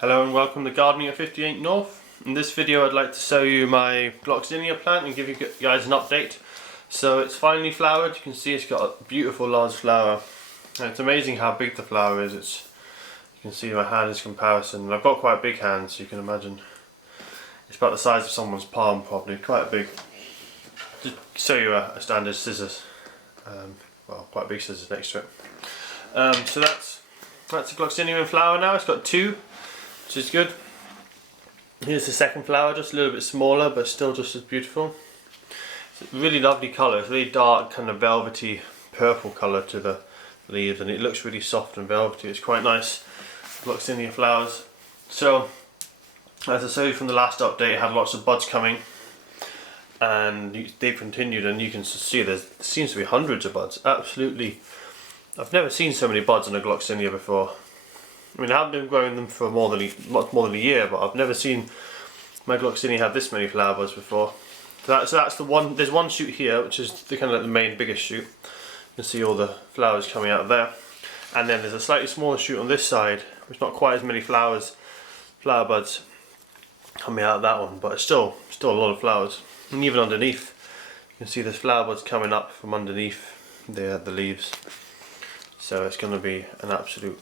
Hello and welcome to Gardening at 58 North. In this video I'd like to show you my Gloxinia plant and give you guys an update. So it's finally flowered. You can see it's got a beautiful large flower. And it's amazing how big the flower is. You can see my hand is comparison. I've got quite big hands, so you can imagine. It's about the size of someone's palm probably, quite big. Just show you a standard scissors. Well, quite big scissors next to it. So that's a Gloxinia in flower now. It's got two, which is good. Here's the second flower, just a little bit smaller but still just as beautiful. It's a really lovely colour. It's really dark, kind of velvety purple colour to the leaves, and it looks really soft and velvety. It's quite nice Gloxinia flowers. So as I showed you from the last update, it had lots of buds coming and they've continued, and you can see there seems to be hundreds of buds. Absolutely, I've never seen so many buds on a Gloxinia before. I mean, I haven't been growing them for much more than a year, but I've never seen my Gloxinia have this many flower buds before. So that's the one. There's one shoot here, which is the kind of the main biggest shoot. You can see all the flowers coming out of there, and then there's a slightly smaller shoot on this side, which not quite as many flower buds coming out of that one, but it's still a lot of flowers. And even underneath, you can see there's flower buds coming up from underneath the leaves. So it's going to be an absolute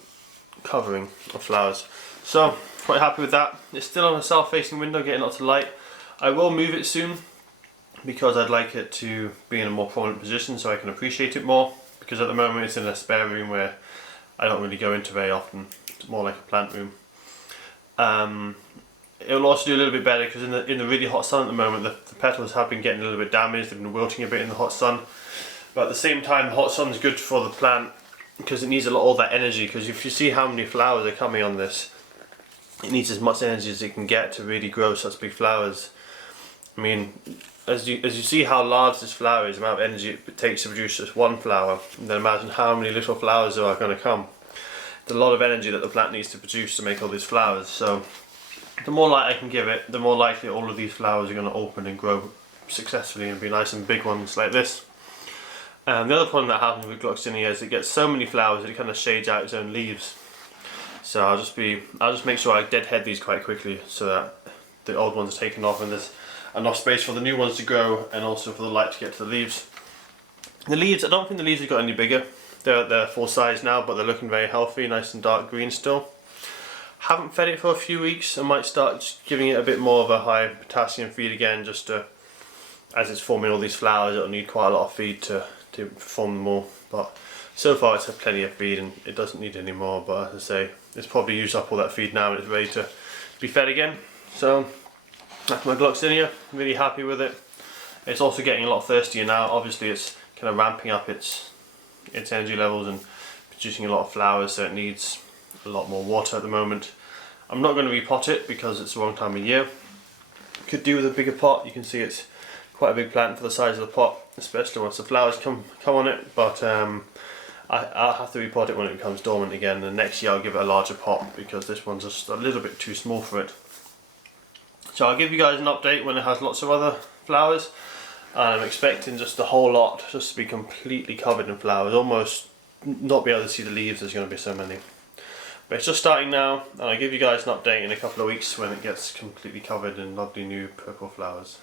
covering of flowers. So quite happy with that. It's still on a south-facing window, getting lots of light. I will move it soon because I'd like it to be in a more prominent position so I can appreciate it more, because at the moment it's in a spare room where I don't really go into very often. It's more like a plant room. It will also do a little bit better because in the really hot sun at the moment, the petals have been getting a little bit damaged. They've been wilting a bit in the hot sun, but at the same time the hot sun is good for the plant because it needs all that energy. Because if you see how many flowers are coming on this, it needs as much energy as it can get to really grow such big flowers. I mean, as you see how large this flower is, the amount of energy it takes to produce just one flower, and then imagine how many little flowers there are going to come. There's a lot of energy that the plant needs to produce to make all these flowers. So the more light I can give it, the more likely all of these flowers are going to open and grow successfully and be nice and big ones like this. And the other problem that happens with Gloxinia is it gets so many flowers that it kind of shades out its own leaves. So I'll just make sure I deadhead these quite quickly so that the old ones are taken off and there's enough space for the new ones to grow and also for the light to get to the leaves. The leaves, I don't think the leaves have got any bigger. They're full size now, but they're looking very healthy, nice and dark green still. Haven't fed it for a few weeks. I might start just giving it a bit more of a high potassium feed again, just to, as it's forming all these flowers, it'll need quite a lot of feed to form them all. But so far it's had plenty of feed and it doesn't need any more, but as I say, it's probably used up all that feed now and it's ready to be fed again. So that's my Gloxinia, really happy with it. It's also getting a lot thirstier now. Obviously it's kind of ramping up its energy levels and producing a lot of flowers, so it needs a lot more water at the moment. I'm not going to repot it because it's the wrong time of year. Could do with a bigger pot. You can see it's quite a big plant for the size of the pot, especially once the flowers come on it, but I'll have to repot it when it becomes dormant again, and next year I'll give it a larger pot because this one's just a little bit too small for it. So I'll give you guys an update when it has lots of other flowers, and I'm expecting just the whole lot just to be completely covered in flowers, almost not be able to see the leaves, there's going to be so many. But it's just starting now, and I'll give you guys an update in a couple of weeks when it gets completely covered in lovely new purple flowers.